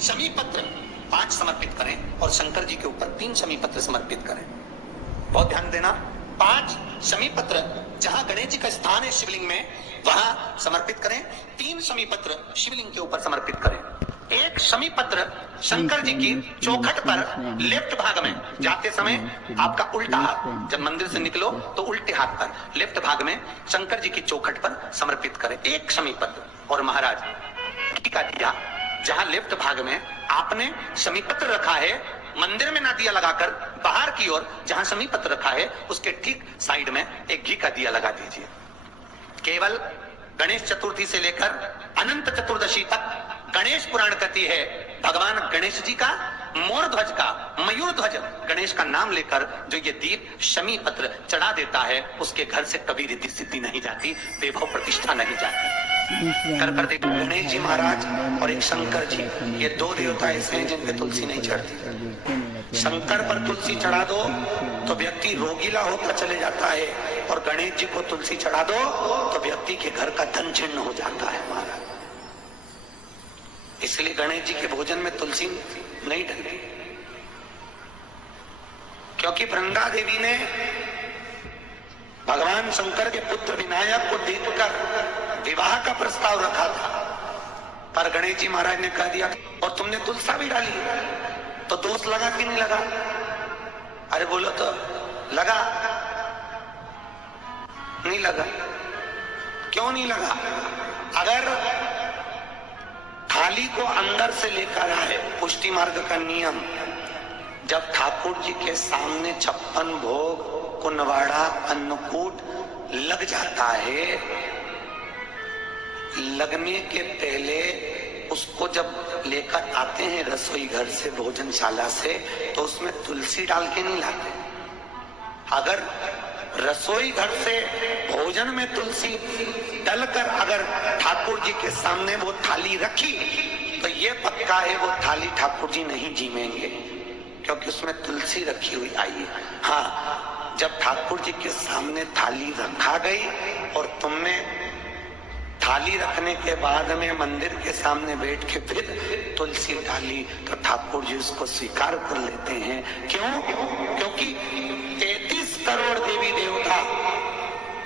शमी पत्र 5 समर्पित करें और शंकर जी के ऊपर 3 शमी पत्र समर्पित करें। बहुत ध्यान देना, 5 शमी पत्र जहां गणेश जी का स्थान है शिवलिंग में वहां समर्पित करें, 3 शमी पत्र शिवलिंग के ऊपर समर्पित करें। एक शमी पत्र शंकर जी की चौखट पर लेफ्ट भाग में जाते समय आपका उल्टा हाथ, जब मंदिर से निकलो तो उल्टे हाथ पर लेफ्ट भाग में शंकर जी की चौखट पर समर्पित करें एक शमी पत्र। और महाराज का दिया जहां लेफ्ट भाग में आपने शमी पत्र रखा है, मंदिर में ना दिया लगाकर बाहर की ओर जहां शमी पत्र रखा है उसके ठीक साइड में एक घी का दिया लगा दीजिए। केवल गणेश चतुर्थी से लेकर अनंत चतुर्दशी तक गणेश पुराण कहती है भगवान गणेश जी का मोर ध्वज का मयूर ध्वज गणेश का नाम लेकर जो ये दीप शमी पत्र चढ़ा देता है उसके घर से कभी रिद्धि सिद्धि नहीं जाती, वैभव प्रतिष्ठा नहीं जाती। कर पर देखो गणेश जी महाराज और एक शंकर जी, ये 2 देवता ऐसे हैं जिन पे तुलसी नहीं चढ़ती। शंकर पर तुलसी चढ़ा दो तो व्यक्ति रोगीला होता चले जाता है, और गणेश जी को तुलसी चढ़ा दो तो व्यक्ति के घर का धन छिन्न हो जाता है महाराज। इसलिए गणेश जी के भोजन में तुलसी नहीं डलती, क्योंकि वृंदा देवी ने भगवान शंकर के पुत्र विनायक को देखकर विवाह का प्रस्ताव रखा था, पर गणेश जी महाराज ने कह दिया और तुमने तुलसा भी डाली, तो दोष लगा कि नहीं लगा? अरे बोलो तो लगा, नहीं लगा। क्यों नहीं लगा? अगर थाली को अंदर से लेकर आए, पुष्टि मार्ग का नियम, जब ठाकुर जी के सामने 56 भोग कुनवाड़ा अन्नकूट लग जाता है, लगने के पहले उसको जब लेकर आते हैं रसोई घर से भोजनशाला से तो उसमें तुलसी डाल के नहीं लाते। अगर रसोई घर से भोजन में तुलसी डलकर अगर ठाकुर जी के सामने वो थाली रखी तो ये पक्का है वो थाली ठाकुर जी नहीं जीमेंगे, क्योंकि उसमें तुलसी रखी हुई आई है। हाँ, जब ठाकुर जी के सामने थाली रखा गई और तुमने थाली रखने के बाद में मंदिर के सामने बैठ के फिर तुलसी डाली तो ठाकुर जी उसको स्वीकार कर लेते हैं। क्यों? क्योंकि 33 करोड़ देवी देवता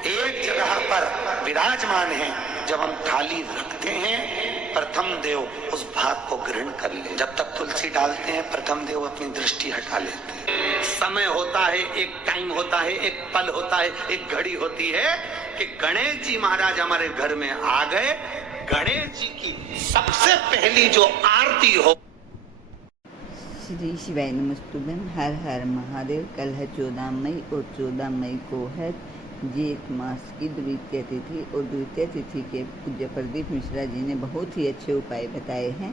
एक जगह पर विराजमान हैं। जब हम थाली रखते हैं प्रथम देव उस भाग को ग्रहण कर ले। जब तक तुलसी डालते हैं प्रथम देव अपनी दृष्टि हटा लेते हैं। समय होता है, एक टाइम होता है, एक पल होता है, एक घड़ी होती है कि गणेश जी महाराज हमारे घर में आ गए। गणेश जी की सबसे पहली जो आरती हो। श्री शिवाय नमस्तुभ्यं। हर हर महादेव। कल है 14 मई और 14 मई को है जेठ मास की द्वितीय तिथि, और द्वितीय तिथि के पूज्य प्रदीप मिश्रा जी ने बहुत ही अच्छे उपाय बताए हैं।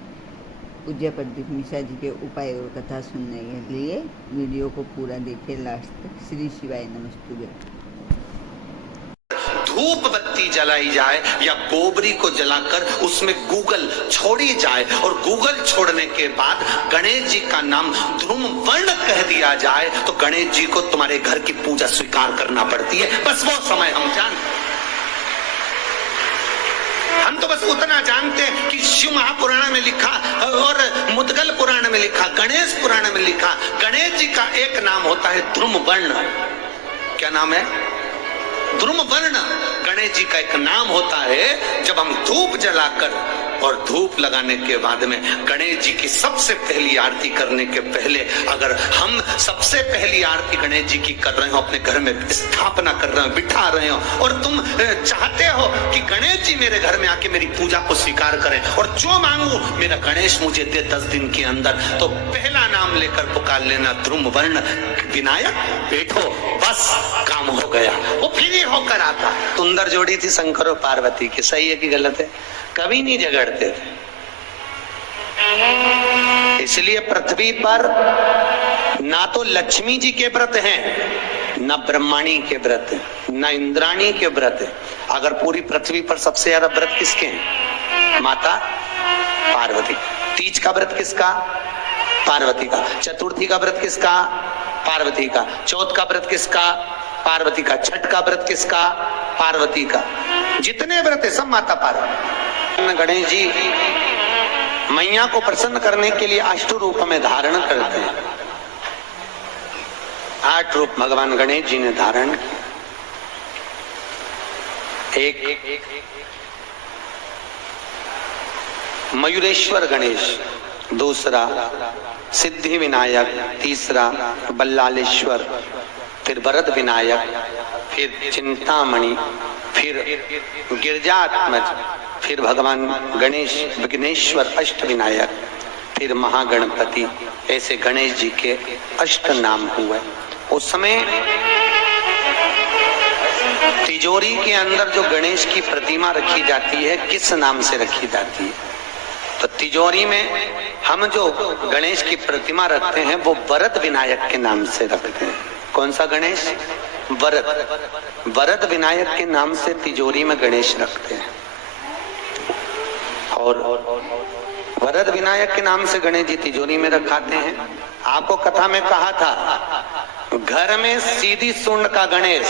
पूज्य प्रदीप मिश्रा जी के उपाय और कथा सुनने के लिए वीडियो को पूरा देखिए लास्ट तक। श्री शिवाय नमस्तुभ्यं। धूप बत्ती जलाई जाए या गोबरी को जलाकर उसमें गूगल छोड़ी जाए, और गूगल छोड़ने के बाद गणेश जी का नाम ध्रुम वर्ण कह दिया जाए तो गणेश जी को तुम्हारे घर की पूजा स्वीकार करना पड़ती है। बस वो समय हम जानते, हम तो बस उतना जानते हैं कि शिव महापुराण में लिखा और मुद्गल पुराण में लिखा, गणेश पुराण में लिखा, गणेश जी का एक नाम होता है ध्रुम वर्ण। क्या नाम है? ध्रुम वर्ण गणेश जी का एक नाम होता है। जब हम धूप जलाकर और धूप लगाने के बाद में गणेश जी की सबसे पहली आरती करने के पहले अगर हम सबसे पहली आरती गणेश जी की कर रहे हो, अपने घर में स्थापना कर रहे हो, बिठा रहे हो, और तुम चाहते हो कि गणेश जी मेरे घर में आके मेरी पूजा को स्वीकार करें और जो मांगू मेरा गणेश मुझे दे 10 दिन के अंदर, तो पहला नाम लेकर पुकार लेना ध्रुम वर्ण विनायक, बैठो, बस काम हो गया। वो फ्री होकर आता। सुंदर जोड़ी थी शंकर और पार्वती की, सही है कि गलत है? कभी नहीं झगड़ते थे। इसलिए पृथ्वी पर ना तो लक्ष्मी जी के व्रत हैं, ना ब्रह्माणी के व्रत हैं, ना इंद्राणी के व्रत हैं। अगर पूरी पृथ्वी पर सबसे ज्यादा व्रत किसके हैं? माता पार्वती। तीज का व्रत किसका? पार्वती का। चतुर्थी का व्रत किसका? पार्वती का। चौथ का व्रत किसका? पार्वती का। छठ का व्रत किसका? पार्वती का। जितने व्रत है सब माता पार्वती। गणेश जी मैया को प्रसन्न करने के लिए अष्ट रूप में धारण करते हैं। 8 रूप भगवान गणेश जी ने धारण किए। एक मयूरेश्वर गणेश, दूसरा सिद्धि विनायक, तीसरा बल्लालेश्वर, फिर वरद विनायक, फिर चिंतामणि, फिर गिरजात्मज, फिर भगवान गणेश विघ्नेश्वर अष्ट विनायक, फिर महागणपति। ऐसे गणेश जी के अष्ट नाम हुए। उस समय तिजोरी के अंदर जो गणेश की प्रतिमा रखी जाती है, किस नाम से रखी जाती है? तो तिजोरी में हम जो गणेश की प्रतिमा रखते हैं वो वरद विनायक के नाम से रखते हैं। कौन सा गणेश? वरद विनायक के नाम से तिजोरी में गणेश रखते हैं। और वरद विनायक के नाम से गणेश जी तिजोरी में रखाते हैं। आपको कथा में कहा था, घर में सीधी सूंड का गणेश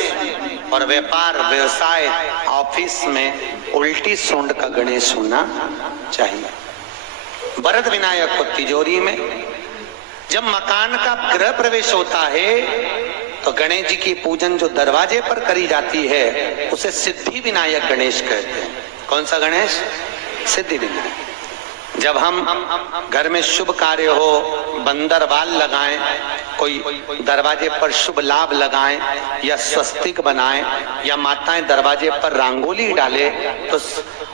और व्यापार व्यवसाय ऑफिस में उल्टी सूंड का गणेश होना चाहिए। वरद विनायक को तिजोरी में। जब मकान का गृह प्रवेश होता है तो गणेश जी की पूजन जो दरवाजे पर करी जाती है उसे सिद्धि विनायक गणेश कहते हैं। कौन सा गणेश? सिद्धि विनायक। जब हम घर में शुभ कार्य हो, बंदर बाल लगाएं, कोई दरवाजे पर शुभ लाभ लगाएं या स्वस्तिक बनाएं या माताएं दरवाजे पर रंगोली डाले, तो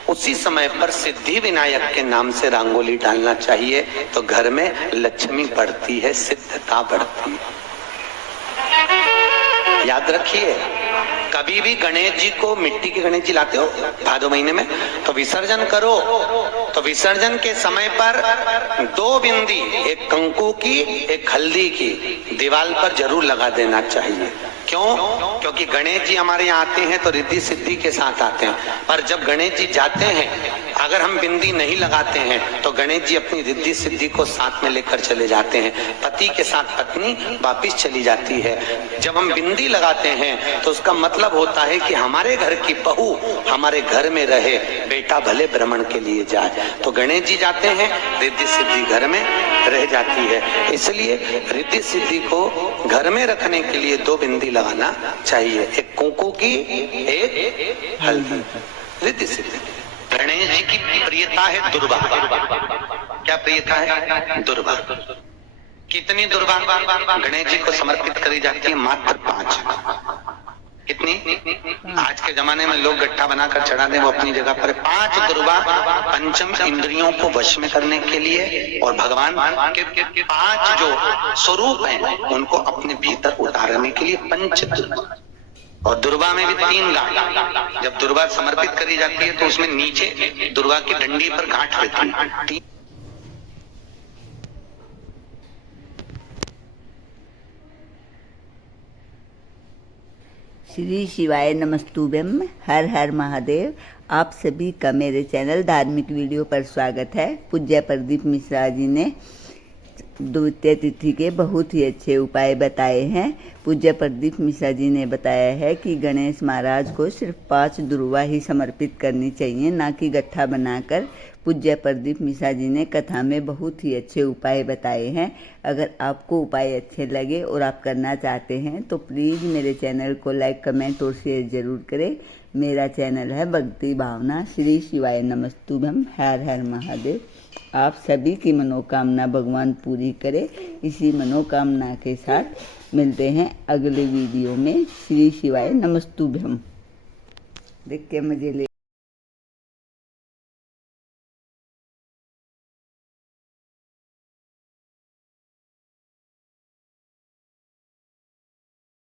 उसी समय पर सिद्धि विनायक के नाम से रंगोली डालना चाहिए। तो घर में लक्ष्मी बढ़ती है, सिद्धता बढ़ती है। याद रखिए, कभी भी गणेश जी को, मिट्टी के गणेश जी लाते हो भादो महीने में, तो विसर्जन करो तो विसर्जन के समय पर 2 बिंदी, एक कंकु की एक हल्दी की, दीवार पर जरूर लगा देना चाहिए। क्यों? क्योंकि गणेश जी हमारे यहाँ आते हैं तो रिद्धि सिद्धि के साथ आते हैं, पर जब गणेश जी जाते हैं अगर हम बिंदी नहीं लगाते हैं तो गणेश जी अपनी रिद्धि सिद्धि को साथ में लेकर चले जाते हैं। पति के साथ पत्नी वापिस चली जाती है। जब हम बिंदी लगाते हैं तो उसका मतलब होता है कि हमारे घर की बहू हमारे घर में रहे, बेटा भले भ्रमण के लिए जाए। तो गणेश जी जाते हैं, रिद्धि सिद्धि घर में रह जाती है। इसलिए रिद्धि सिद्धि को घर में रखने के लिए 2 बिंदी लगाना चाहिए, एक कुंकू की, एक हल्दी। रिद्धि सिद्धि। गणेश जी की प्रियता है दुर्वा। क्या प्रियता है? दुर्वा। कितनी दुर्वा गणेश जी को समर्पित करी जाती है? मात्र 5। कितनी? आज के जमाने में लोग गट्ठा बनाकर चढ़ा दें, वो अपनी जगह पर। 5 दुर्वा पंचम इंद्रियों को वश में करने के लिए और भगवान के 5 जो स्वरूप हैं उनको अपने भीतर उतारने के लिए पंच दुर्वा। और दुर्वा में भी 3 गांठ। जब दुर्वा समर्पित करी जाती है तो उसमें नीचे दुर्वा की डंडी पर गांठ रहती है। श्री शिवाय नमस्तुभ्यम। हर हर महादेव। आप सभी का मेरे चैनल धार्मिक वीडियो पर स्वागत है। पूज्य प्रदीप मिश्रा जी ने द्वितीय तिथि के बहुत ही अच्छे उपाय बताए हैं। पूज्य प्रदीप मिश्रा जी ने बताया है कि गणेश महाराज को सिर्फ 5 दुर्वा ही समर्पित करनी चाहिए, ना कि गट्ठा बनाकर। पूज्य प्रदीप मिश्रा जी ने कथा में बहुत ही अच्छे उपाय बताए हैं। अगर आपको उपाय अच्छे लगे और आप करना चाहते हैं तो प्लीज़ मेरे चैनल को लाइक, कमेंट और शेयर जरूर करें। मेरा चैनल है भक्ति भावना। श्री शिवाय नमस्तुभ्यम। हर हर महादेव। आप सभी की मनोकामना भगवान पूरी करे। इसी मनोकामना के साथ मिलते हैं अगले वीडियो में। श्री शिवाय नमस्तुभ्यम। देख के मजे ले।